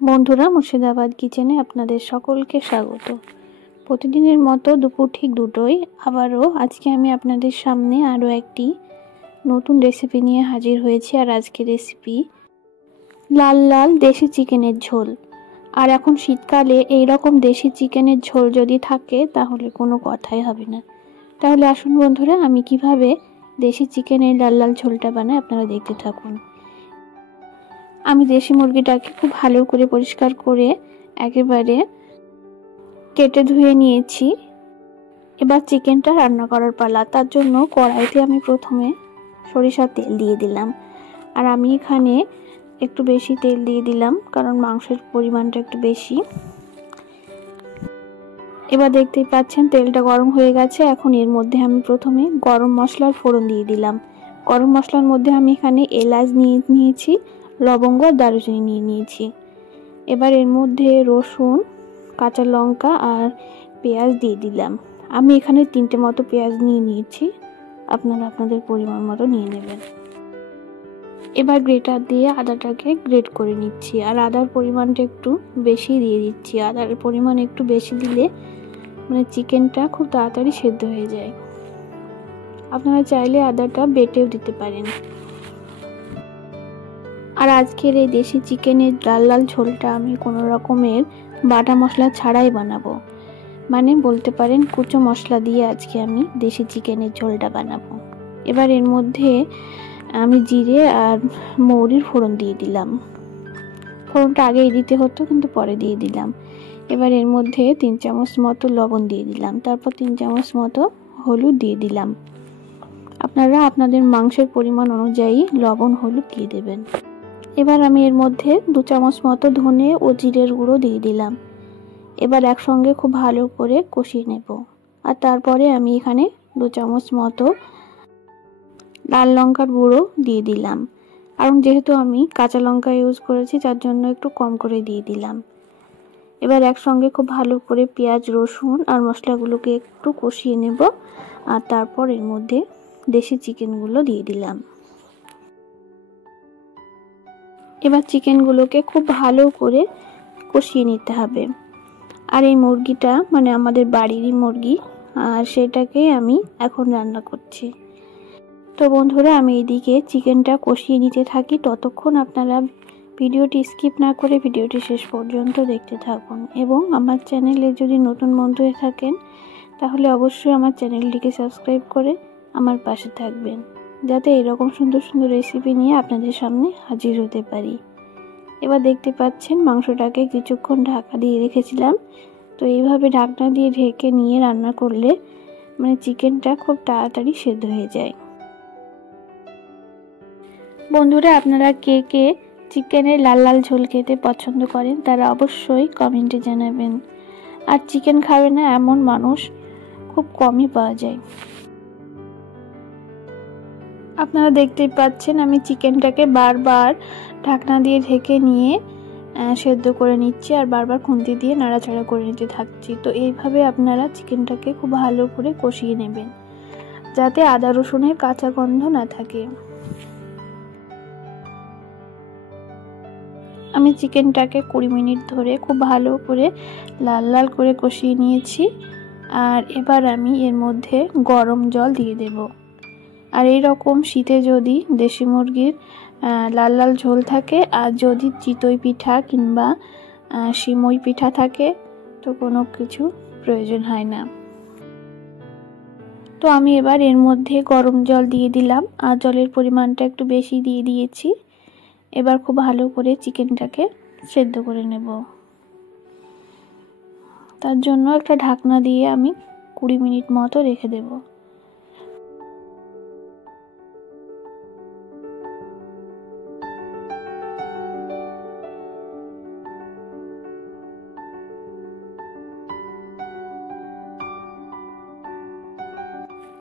বন্ধুরা, মুর্শিদাবাদ কিচেনে আপনাদের সকলকে স্বাগত। প্রতিদিনের মতো দুপুর ঠিক দুটোই আবারও আজকে আমি আপনাদের সামনে আরও একটি নতুন রেসিপি নিয়ে হাজির হয়েছি। আর আজকে রেসিপি লাল লাল দেশি চিকেনের ঝোল। আর এখন শীতকালে এই রকম দেশি চিকেনের ঝোল যদি থাকে তাহলে কোনো কথাই হবে না। তাহলে আসুন বন্ধুরা, আমি কিভাবে দেশি চিকেনের লাল লাল ঝোলটা বানাই আপনারা দেখতে থাকুন। আমি দেশি মুরগিটাকে খুব ভালো করে পরিষ্কার করে একেবারে কেটে ধুয়ে নিয়েছি। এবার চিকেনটা রান্না করার পালা। তার জন্য কড়াইতে আমি প্রথমে সরিষার তেল দিয়ে দিলাম। আর আমি এখানে একটু বেশি তেল দিয়ে দিলাম, কারণ মাংসের পরিমাণটা একটু বেশি। এবার দেখতেই পাচ্ছেন তেলটা গরম হয়ে গেছে। এখন এর মধ্যে আমি প্রথমে গরম মশলার ফোড়ন দিয়ে দিলাম। গরম মশলার মধ্যে আমি এখানে এলাচ নিয়েছি, লবঙ্গ আর দারুচিনি নিয়ে নিয়েছি। এবার এর মধ্যে রসুন, কাঁচা লঙ্কা আর পেঁয়াজ দিয়ে দিলাম। আমি এখানে 3টে মতো পেঁয়াজ নিয়ে নিয়েছি, আপনারা আপনাদের পরিমাণ মতো নিয়ে নেবেন। এবার গ্রেটার দিয়ে আদাটাকে গ্রেট করে নিচ্ছি। আর আদার পরিমাণটা একটু বেশি দিয়ে দিচ্ছি। আদার পরিমাণ একটু বেশি দিলে মানে চিকেনটা খুব তাড়াতাড়ি সেদ্ধ হয়ে যায়। আপনারা চাইলে আদাটা বেটেও দিতে পারেন। আর আজকের এই দেশি চিকেনের লাল লাল ঝোলটা আমি কোনো রকমের বাটা মশলা ছাড়াই বানাবো, মানে বলতে পারেন কুচো মশলা দিয়ে আজকে আমি দেশি চিকেনের ঝোলটা বানাবো। এবার এর মধ্যে আমি জিরে আর মৌরির ফোড়ন দিয়ে দিলাম। ফোড়নটা আগেই দিতে হতো, কিন্তু পরে দিয়ে দিলাম। এবার এর মধ্যে 3 চামচ মতো লবণ দিয়ে দিলাম। তারপর 3 চামচ মতো হলুদ দিয়ে দিলাম। আপনারা আপনাদের মাংসের পরিমাণ অনুযায়ী লবণ হলুদ দিয়ে দেবেন। এবার আমি এর মধ্যে 2 চামচ মতো ধনে ও জিরের গুঁড়ো দিয়ে দিলাম। এবার একসঙ্গে খুব ভালো করে কষিয়ে নেব। আর তারপরে আমি এখানে 2 চামচ মতো লাল লঙ্কার গুঁড়ো দিয়ে দিলাম। কারণ যেহেতু আমি কাঁচা লঙ্কা ইউজ করেছি, তার জন্য একটু কম করে দিয়ে দিলাম। এবার একসঙ্গে খুব ভালো করে পেঁয়াজ, রসুন আর মশলাগুলোকে একটু কষিয়ে নেব। আর তারপর এর মধ্যে দেশি চিকেনগুলো দিয়ে দিলাম। এবার চিকেনগুলোকে খুব ভালো করে কষিয়ে নিতে হবে। আর এই মুরগিটা মানে আমাদের বাড়িরই মুরগি, আর সেটাকে আমি এখন রান্না করছি। তো বন্ধুরা, আমি এদিকে চিকেনটা কষিয়ে নিতে থাকি। ততক্ষণ আপনারা ভিডিওটি স্কিপ না করে ভিডিওটি শেষ পর্যন্ত দেখতে থাকুন। এবং আমার চ্যানেলে যদি নতুন বন্ধু হয়ে থাকেন তাহলে অবশ্যই আমার চ্যানেলটিকে সাবস্ক্রাইব করে আমার পাশে থাকবেন, যাতে এরকম সুন্দর সুন্দর রেসিপি নিয়ে আপনাদের সামনে হাজির হতে পারি। এবার দেখতে পাচ্ছেন মাংসটাকে কিছুক্ষণ ঢাকা দিয়ে রেখেছিলাম। তো এইভাবে ঢাকনা দিয়ে ঢেকে নিয়ে রান্না করলে মানে চিকেনটা খুব তাড়াতাড়ি সেদ্ধ হয়ে যায়। বন্ধুরা, আপনারা কে কে চিকেনের লাল লাল ঝোল খেতে পছন্দ করেন তারা অবশ্যই কমেন্টে জানাবেন। আর চিকেন খাবে না এমন মানুষ খুব কমই পাওয়া যায়। আপনারা দেখতেই পাচ্ছেন আমি চিকেনটাকে বারবার ঢাকনা দিয়ে ঢেকে নিয়ে সেদ্ধ করে নিচ্ছি, আর বারবার খুন্তি দিয়ে নাড়াচাড়া করে নিতে থাকছি। তো এইভাবে আপনারা চিকেনটাকে খুব ভালো করে কষিয়ে নেবেন, যাতে আদা রসুনের কাঁচা গন্ধ না থাকে। আমি চিকেনটাকে 20 মিনিট ধরে খুব ভালো করে লাল লাল করে কষিয়ে নিয়েছি। আর এবার আমি এর মধ্যে গরম জল দিয়ে দেব। আর এই রকম শীতে যদি দেশি মুরগির লাল লাল ঝোল থাকে, আর যদি চিতই পিঠা কিংবা সিমই পিঠা থাকে, তো কোনো কিছু প্রয়োজন হয় না। তো আমি এবার এর মধ্যে গরম জল দিয়ে দিলাম, আর জলের পরিমাণটা একটু বেশি দিয়ে দিয়েছি। এবার খুব ভালো করে চিকেনটাকে সেদ্ধ করে নেব। তার জন্য একটা ঢাকনা দিয়ে আমি 20 মিনিট মতো রেখে দেব।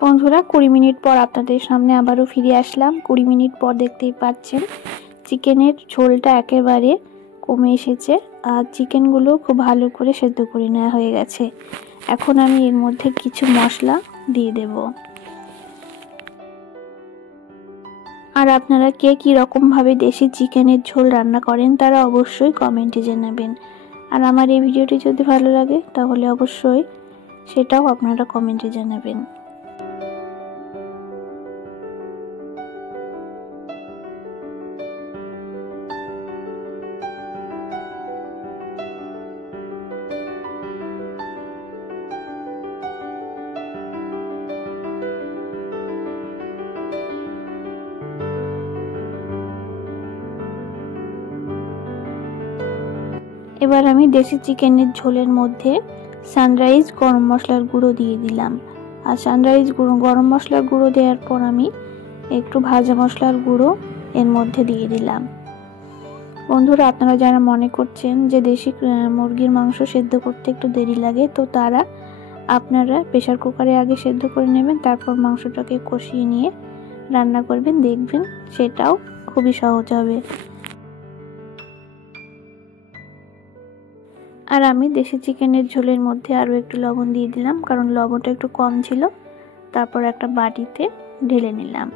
বন্ধুরা, 20 মিনিট পর আপনাদের সামনে আবারও ফিরে আসলাম। 20 মিনিট পর দেখতেই পাচ্ছেন চিকেনের ঝোলটা একেবারে কমে এসেছে, আর চিকেনগুলো খুব ভালো করে সেদ্ধ করে নেওয়া হয়ে গেছে। এখন আমি এর মধ্যে কিছু মশলা দিয়ে দেব। আর আপনারা কে কী রকমভাবে দেশি চিকেনের ঝোল রান্না করেন তারা অবশ্যই কমেন্টে জানাবেন। আর আমার এই ভিডিওটি যদি ভালো লাগে তাহলে অবশ্যই সেটাও আপনারা কমেন্টে জানাবেন। এবার আমি দেশি চিকেনের ঝোলের মধ্যে সানরাইজ গরম মশলার গুঁড়ো দিয়ে দিলাম। আর সানরাইজ গরম মশলার গুঁড়ো দেওয়ার পর আমি একটু ভাজা মশলার গুঁড়ো এর মধ্যে দিয়ে দিলাম। বন্ধুরা, আপনারা যারা মনে করছেন যে দেশি মুরগির মাংস সেদ্ধ করতে একটু দেরি লাগে, তো তারা আপনারা প্রেসার কুকারে আগে সেদ্ধ করে নেবেন, তারপর মাংসটাকে কষিয়ে নিয়ে রান্না করবেন, দেখবেন সেটাও খুবই সহজ হবে। আর আমি দেশি চিকেনের ঝোলের মধ্যে আরও একটু লবণ দিয়ে দিলাম, কারণ লবণটা একটু কম ছিল। তারপর একটা বাটিতে ঢেলে নিলাম।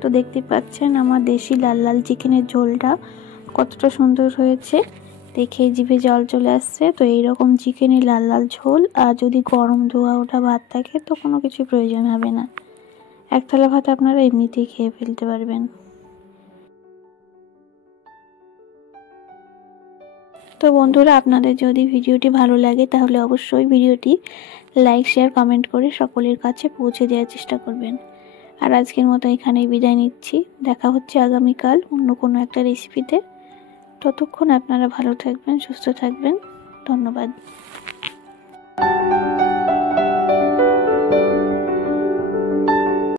তো দেখতে পাচ্ছেন আমার দেশি লাল লাল চিকেনের ঝোলটা কতটা সুন্দর হয়েছে, দেখে জিভে জল চলে আসছে। তো এইরকম চিকেনের লাল লাল ঝোল আর যদি গরম ধোয়া ওঠা ভাত থাকে তো কোনো কিছু প্রয়োজন হবে না, এক থালা ভাত আপনারা এমনিতেই খেয়ে ফেলতে পারবেন। তো বন্ধুরা, আপনাদের যদি ভিডিওটি ভালো লাগে তাহলে অবশ্যই ভিডিওটি লাইক শেয়ার কমেন্ট করে সকলের কাছে পৌঁছে দেওয়ার চেষ্টা করবেন। আর আজকের মতো এখানেই বিদায় নিচ্ছি। দেখা হচ্ছে আগামীকাল অন্য কোনো একটা রেসিপিতে। ততক্ষণ আপনারা ভালো থাকবেন, সুস্থ থাকবেন। ধন্যবাদ।